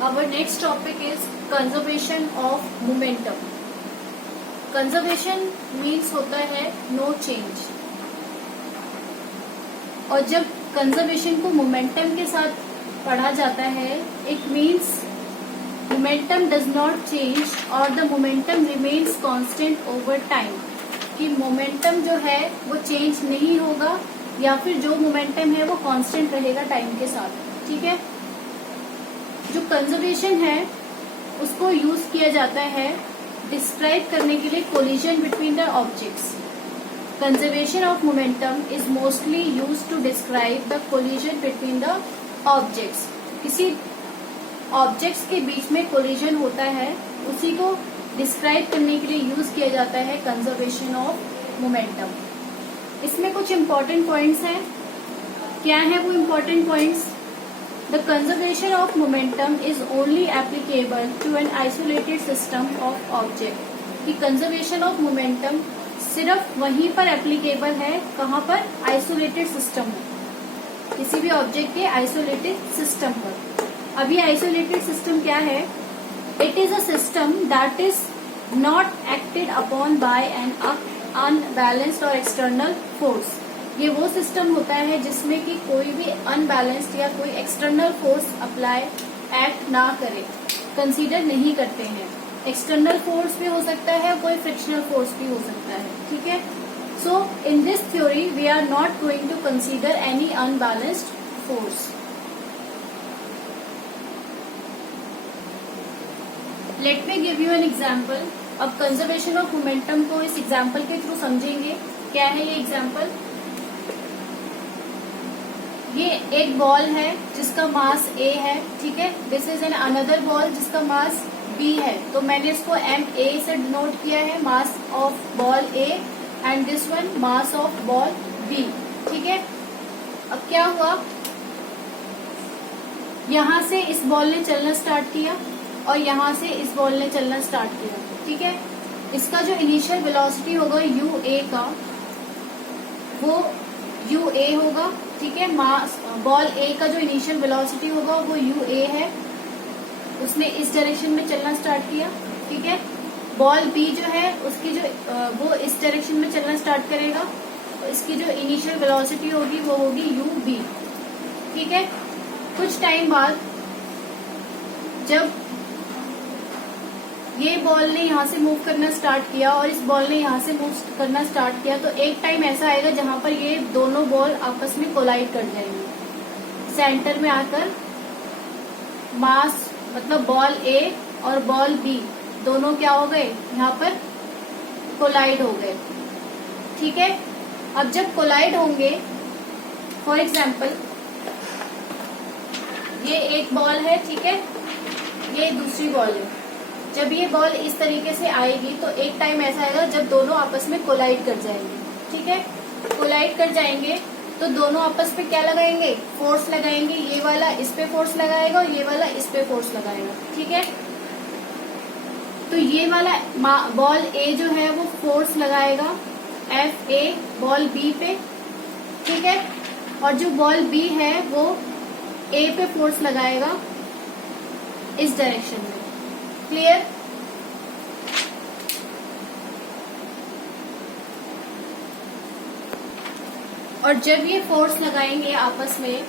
Our next topic is conservation of momentum. Conservation means होता है no change. और जब कंजर्वेशन को मोमेंटम के साथ पढ़ा जाता है, it means momentum does not change और the momentum remains constant over time. कि मोमेंटम जो है वो चेंज नहीं होगा या फिर जो मोमेंटम है वो कांस्टेंट रहेगा टाइम के साथ. ठीक है. जो कंजर्वेशन है उसको यूज किया जाता है डिस्क्राइब करने के लिए collision between the objects. Conservation of momentum is mostly used to describe the collision between the objects. किसी ऑब्जेक्ट्स के बीच में कोलिजन होता है, उसी को डिस्क्राइब करने के लिए यूज किया जाता है कंजर्वेशन ऑफ मोमेंटम. इसमें कुछ इम्पोर्टेंट पॉइंट्स हैं. क्या है वो important points? The conservation of momentum is only applicable to an isolated system of object. कि कंजर्वेशन ऑफ मोमेंटम सिर्फ वहीं पर एप्लीकेबल है, कहाँ पर? आइसोलेटेड सिस्टम में, किसी भी ऑब्जेक्ट के आइसोलेटेड सिस्टम पर. अभी आइसोलेटेड सिस्टम क्या है? It is a system that is not acted upon bye N unbalanced और एक्सटर्नल फोर्स. ये वो सिस्टम होता है जिसमें कि कोई भी अनबैलेंस्ड या कोई एक्सटर्नल फोर्स अप्लाई एक्ट ना करे, कंसीडर नहीं करते हैं. एक्सटर्नल फोर्स भी हो सकता है, कोई फ्रिक्शनल फोर्स भी हो सकता है. ठीक है. So in this theory we are not going to consider any unbalanced force. Let me give you an example. अब कंजर्वेशन ऑफ मोमेंटम को इस एग्जाम्पल के थ्रू समझेंगे. क्या है ये एग्जाम्पल? ये एक बॉल है जिसका मास A है. ठीक है. This is an another ball जिसका मास B है. तो मैंने इसको MA से डिनोट किया है, mass of ball A, and this one mass of ball B. ठीक है. अब क्या हुआ? यहां से इस बॉल ने चलना स्टार्ट किया और यहां से इस बॉल ने चलना स्टार्ट किया. ठीक है. इसका जो इनिशियल वेलोसिटी होगा UA का, वो UA होगा. ठीक है. मास बॉल A का जो इनिशियल वेलोसिटी होगा वो UA है. उसने इस डायरेक्शन में चलना स्टार्ट किया. ठीक है. बॉल B जो है उसकी जो वो इस डायरेक्शन में चलना स्टार्ट करेगा. इसकी जो इनिशियल वेलोसिटी होगी वो होगी UB. ठीक है. कुछ टाइम बाद जब ये बॉल ने यहाँ से मूव करना स्टार्ट किया और इस बॉल ने यहाँ से मूव करना स्टार्ट किया, तो एक टाइम ऐसा आएगा जहां पर ये दोनों बॉल आपस में कोलाइड कर जाएंगे. सेंटर में आकर मास मतलब बॉल A और बॉल B दोनों क्या हो गए? यहाँ पर कोलाइड हो गए. ठीक है. अब जब कोलाइड होंगे, फॉर एग्जाम्पल ये एक बॉल है. ठीक है. ये दूसरी बॉल है. जब ये बॉल इस तरीके से आएगी तो एक टाइम ऐसा आएगा जब दोनों आपस में कोलाइड कर जाएंगे. ठीक है. कोलाइड कर जाएंगे तो दोनों आपस में क्या लगाएंगे? फोर्स लगाएंगे. ये वाला इस पे फोर्स लगाएगा और ये वाला इस पे फोर्स लगाएगा. ठीक है. तो ये वाला बॉल A जो है वो फोर्स लगाएगा FA बॉल B पे. ठीक है. और जो बॉल B है वो A पे फोर्स लगाएगा इस डायरेक्शन में. क्लियर? और जब ये फोर्स लगाएंगे आपस में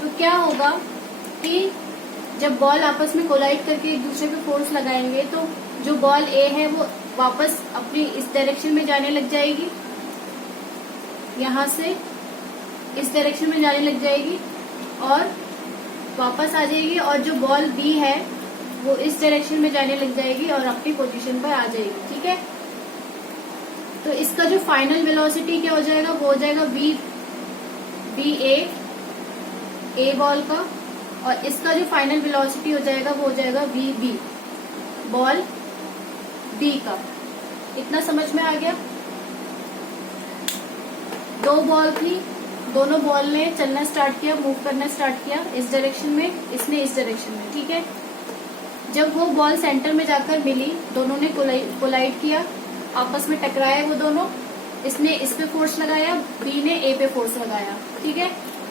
तो क्या होगा कि जब बॉल आपस में कोलाइड करके एक दूसरे पे फोर्स लगाएंगे तो जो बॉल A है वो वापस अपनी इस डायरेक्शन में जाने लग जाएगी, यहां से इस डायरेक्शन में जाने लग जाएगी और वापस आ जाएगी. और जो बॉल B है वो इस डायरेक्शन में जाने लग जाएगी और अपनी पोजीशन पर आ जाएगी. ठीक है. तो इसका जो फाइनल वेलोसिटी क्या हो जाएगा? वो हो जाएगा VA A बॉल का, और इसका जो फाइनल वेलोसिटी हो जाएगा वो हो जाएगा VB बॉल B का. इतना समझ में आ गया? दो बॉल थी, दोनों बॉल ने चलना स्टार्ट किया, मूव करना स्टार्ट किया इस डायरेक्शन में, इसने इस डायरेक्शन में. ठीक है. जब वो बॉल सेंटर में जाकर मिली, दोनों ने कोलाइड किया, आपस में टकराए वो दोनों. इसने इस पे फोर्स लगाया, B ने A पे फोर्स लगाया. ठीक है.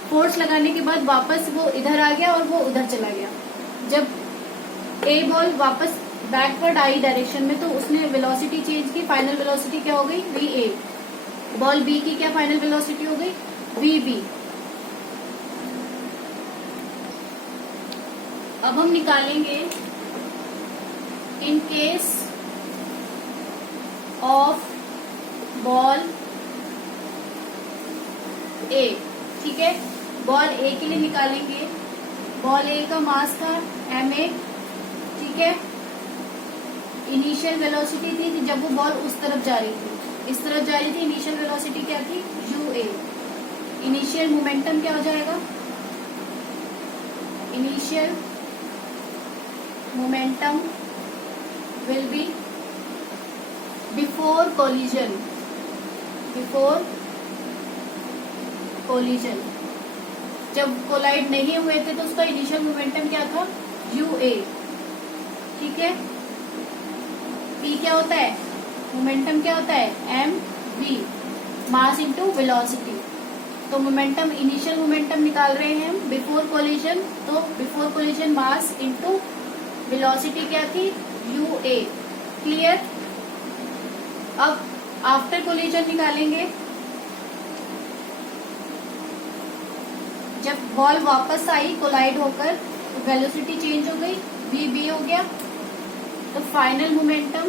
फोर्स लगाने के बाद वापस वो इधर आ गया और वो उधर चला गया. जब ए बॉल वापस बैकवर्ड आई डायरेक्शन में, तो उसने वेलोसिटी चेंज की, फाइनल वेलोसिटी क्या हो गई, वी ए। बॉल बी की क्या फाइनल वेलोसिटी हो गई, वी बी। अब हम निकालेंगे इन केस ऑफ बॉल ए। ठीक है, बॉल ए के लिए निकालेंगे। बॉल ए का मास था एम ए। ठीक है, इनिशियल वेलोसिटी थी कि जब वो बॉल उस तरफ जा रही थी, इस तरफ जा रही थी, इनिशियल वेलोसिटी क्या थी, यू ए। इनिशियल मोमेंटम क्या हो जाएगा, initial momentum will be before collision, before collision. जब कोलाइड नहीं हुए थे तो उसका इनिशियल मोमेंटम क्या था, यू ए। ठीक है, पी क्या होता है, मोमेंटम क्या होता है, M V, mass into velocity. तो मोमेंटम, इनिशियल मोमेंटम निकाल रहे हैं हम बिफोर कोलिजन, तो before collision mass into velocity क्या थी, यू ए। क्लियर। अब आफ्टर कोलिजन निकालेंगे। जब बॉल वापस आई कोलाइड होकर तो वेलोसिटी चेंज हो गई, वी बी हो गया। तो final momentum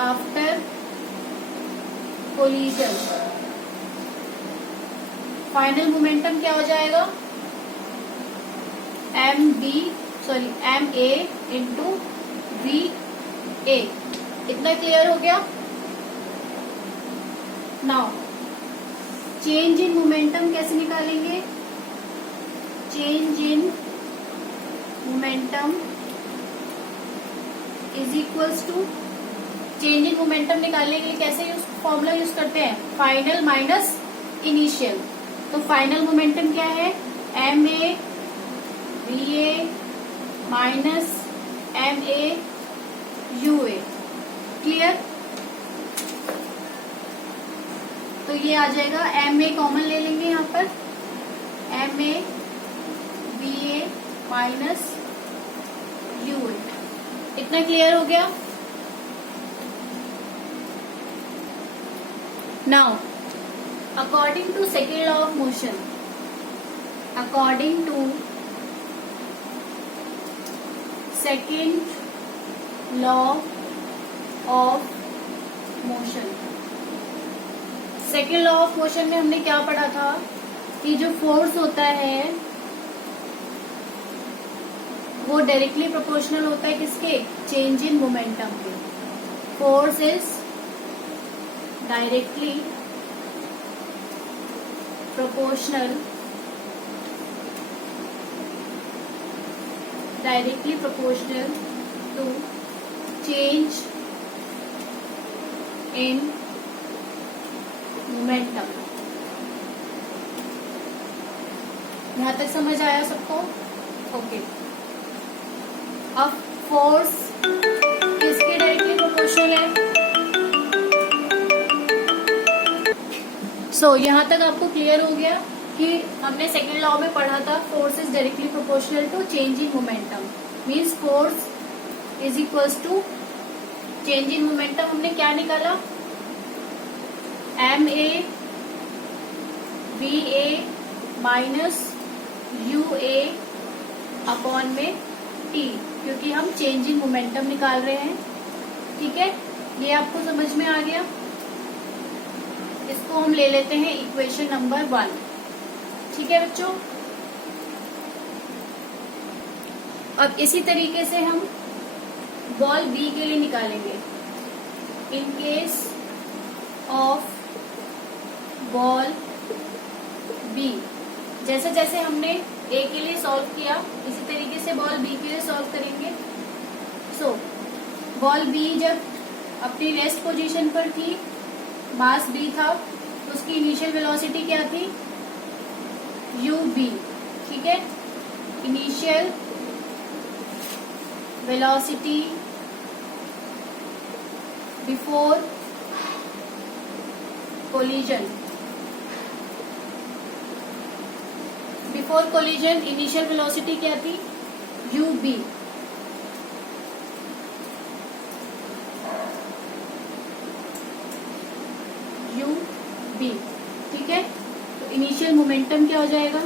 after collision, final momentum क्या हो जाएगा, M A into V A. इतना क्लियर हो गया। नाउ चेंज इन मोमेंटम कैसे निकालेंगे, change in momentum is equals to, change in momentum निकालने के लिए कैसे फॉर्मूला यूज करते हैं, फाइनल माइनस इनिशियल। तो फाइनल मोमेंटम क्या है, M A V A minus M A U A. Clear. तो ये आ जाएगा, एम ए कॉमन ले लेंगे यहाँ पर, M A V A minus U A. इतना क्लियर हो गया। Now according to second law of motion, according to second law of motion, second law of motion में हमने क्या पढ़ा था कि जो फोर्स होता है वो डायरेक्टली प्रोपोर्शनल होता है किसके, चेंज इन मोमेंटम के। Force is directly proportional to change in momentum. यहां तक समझ आया सबको? ओके। अब फोर्स किसके डायरेक्टली प्रोपोर्शनल है? सो यहां तक आपको क्लियर हो गया कि हमने सेकेंड लॉ में पढ़ा था force is directly proportional to change in momentum, means force is equals to change in momentum. हमने क्या निकाला, M A V A minus U A upon में टी, क्योंकि हम चेंज इन मोमेंटम निकाल रहे हैं। ठीक है, ये आपको समझ में आ गया। इसको हम ले लेते हैं इक्वेशन नंबर 1। ठीक है बच्चों, अब इसी तरीके से हम बॉल बी के लिए निकालेंगे। In case of ball B, जैसे जैसे हमने ए के लिए सॉल्व किया इसी तरीके से बॉल बी के लिए सॉल्व करेंगे। सो बॉल बी जब अपनी रेस्ट पोजीशन पर थी, मास बी था, तो उसकी इनिशियल वेलोसिटी क्या थी, यू बी। ठीक है, initial velocity before collision before collision initial velocity क्या थी, ub, ठीक है। तो इनिशियल मोमेंटम क्या हो जाएगा,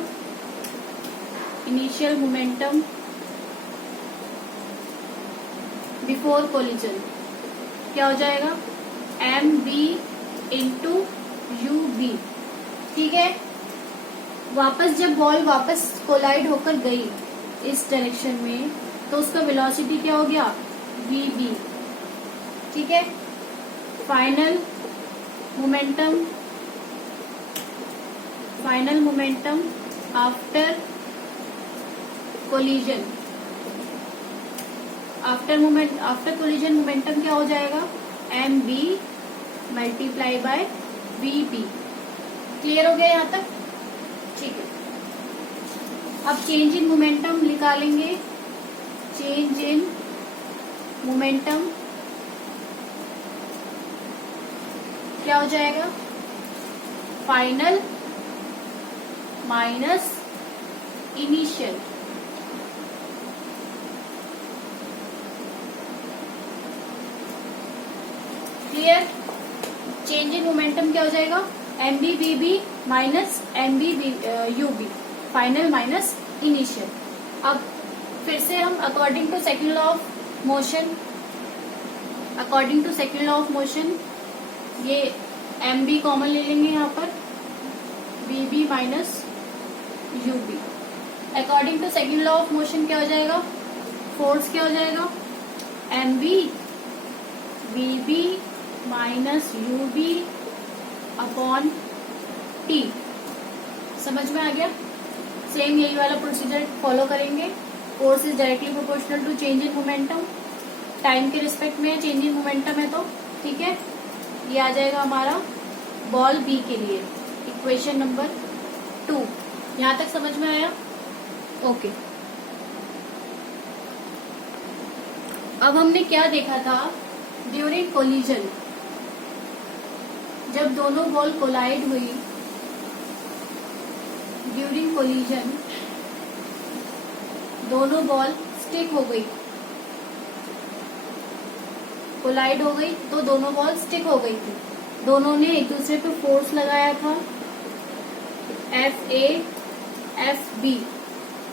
इनिशियल मोमेंटम बिफोर कोलिजन क्या हो जाएगा, mb इंटू ub, ठीक है। वापस जब बॉल वापस कोलाइड होकर गई इस डायरेक्शन में तो उसका वेलोसिटी क्या हो गया, vb, ठीक है। Final momentum after collision, after collision momentum क्या हो जाएगा, mb multiply by vb। Clear हो गया यहाँ तक, ठीक है। अब चेंज इन मोमेंटम निकालेंगे, चेंज इन मोमेंटम क्या हो जाएगा, final minus initial, clear. Change in momentum क्या हो जाएगा, mb vb minus mb ub, final minus initial. अब फिर से हम according to second law of motion, ये mb कॉमन ले लेंगे यहाँ पर, vb minus ub। According to second law of motion क्या हो जाएगा, फोर्स क्या हो जाएगा, mb vb minus ub upon t। समझ में आ गया। सेम यही वाला प्रोसीजर फॉलो करेंगे। Force is directly proportional to change in momentum, time के रिस्पेक्ट में चेंज इन मोमेंटम है तो ठीक है। ये आ जाएगा हमारा बॉल बी के लिए इक्वेशन नंबर 2। यहां तक समझ में आया, ओके। अब हमने क्या देखा था, ड्यूरिंग कोलिजन जब दोनों बॉल कोलाइड हुई, ड्यूरिंग कोलिजन दोनों बॉल स्टिक हो गई, कोलाइड हो गई तो दोनों बॉल स्टिक हो गई थी। दोनों ने एक दूसरे पे फोर्स लगाया था, FA FB।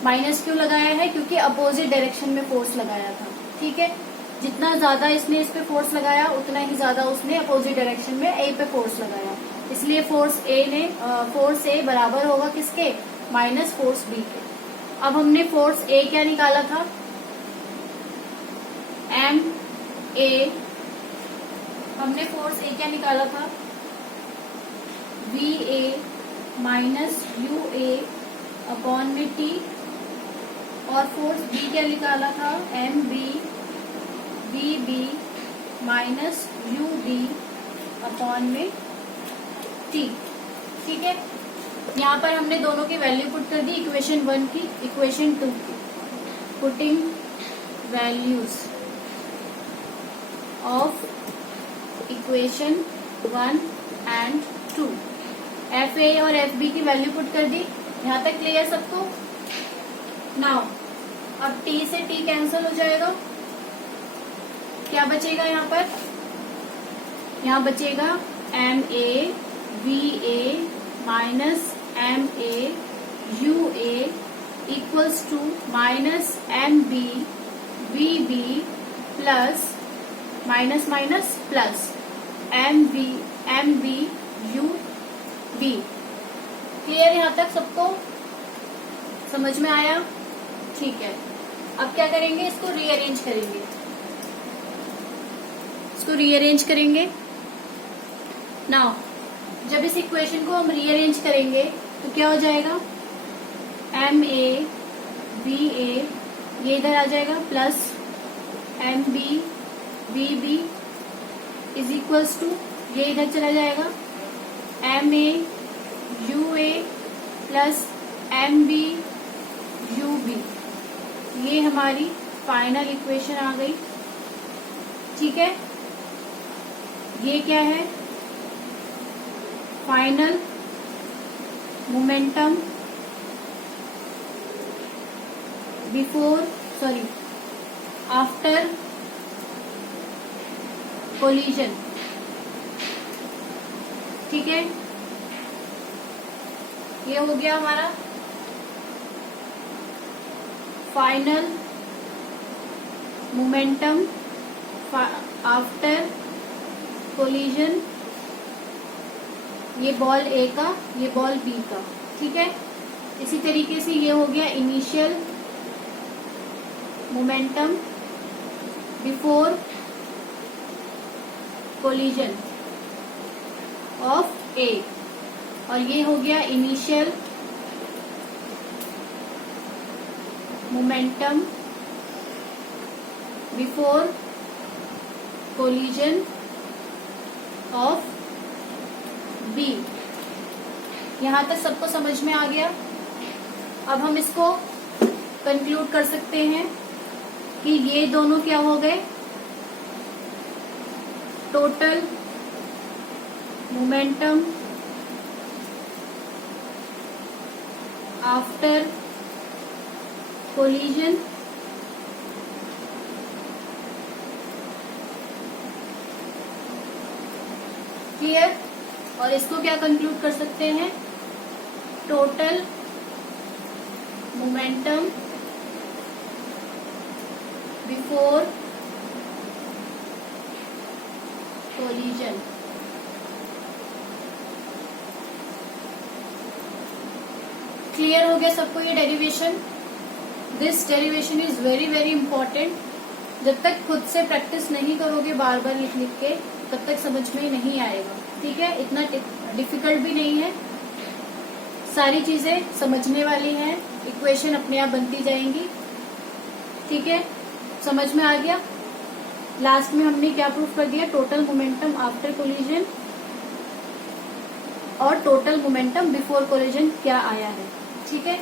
माइनस क्यों लगाया है, क्योंकि अपोजिट डायरेक्शन में फोर्स लगाया था, ठीक है। जितना ज्यादा इसने इस पे फोर्स लगाया उतना ही ज्यादा उसने अपोजिट डायरेक्शन में A पे फोर्स लगाया, इसलिए फोर्स A बराबर होगा किसके, माइनस फोर्स B के। अब हमने फोर्स A क्या निकाला था, MA, हमने फोर्स A क्या निकाला था, VA माइनस UA अपॉन में T, और फोर्स B क्या निकाला था, MB VB minus UB upon में T, ठीक है। यहाँ पर हमने दोनों की वैल्यू पुट कर दी, इक्वेशन 1 की, इक्वेशन 2 की। Putting values of equation 1 and 2, FA और FB की वैल्यू पुट कर दी। यहाँ तक क्लियर सबको। नाउ अब T से T कैंसिल हो जाएगा, क्या बचेगा यहाँ पर, यहाँ बचेगा MA VA minus MA UA equals to minus MB VB plus minus minus plus MB UB। Clear यहाँ तक सबको, समझ में आया, ठीक है। अब क्या करेंगे, इसको रीअरेंज करेंगे। नाउ जब इस इक्वेशन को हम रीअरेंज करेंगे तो क्या हो जाएगा, MA VA ये इधर आ जाएगा plus MB VB is equals to, ये इधर चला जाएगा MA UA plus MB UB। ये हमारी फाइनल इक्वेशन आ गई, ठीक है। ये क्या है, फाइनल मोमेंटम आफ्टर कोलिजन। ठीक है, ये हो गया हमारा फाइनल मोमेंटम आफ्टर कोलिजन। ये बॉल ए का, ये बॉल बी का। ठीक है, इसी तरीके से ये हो गया initial momentum before collision of A, और ये हो गया initial momentum before collision of B. यहां तक सबको समझ में आ गया। अब हम इसको कंक्लूड कर सकते हैं कि ये दोनों क्या हो गए, total momentum after collision clear. और इसको क्या कंक्लूड कर सकते हैं, total momentum before collision. Clear हो गया सबको ये derivation. This derivation is very very important. जब तक खुद से प्रैक्टिस नहीं करोगे बार बार लिख लिख के, तब तक समझ में नहीं आएगा। ठीक है, इतना डिफिकल्ट भी नहीं है, सारी चीजें समझने वाली हैं, इक्वेशन अपने आप बनती जाएंगी। ठीक है, समझ में आ गया। लास्ट में हमने क्या प्रूफ कर दिया, टोटल मोमेंटम आफ्टर कोलिजन और टोटल मोमेंटम बिफोर कोलिजन क्या आया है। ठीक है।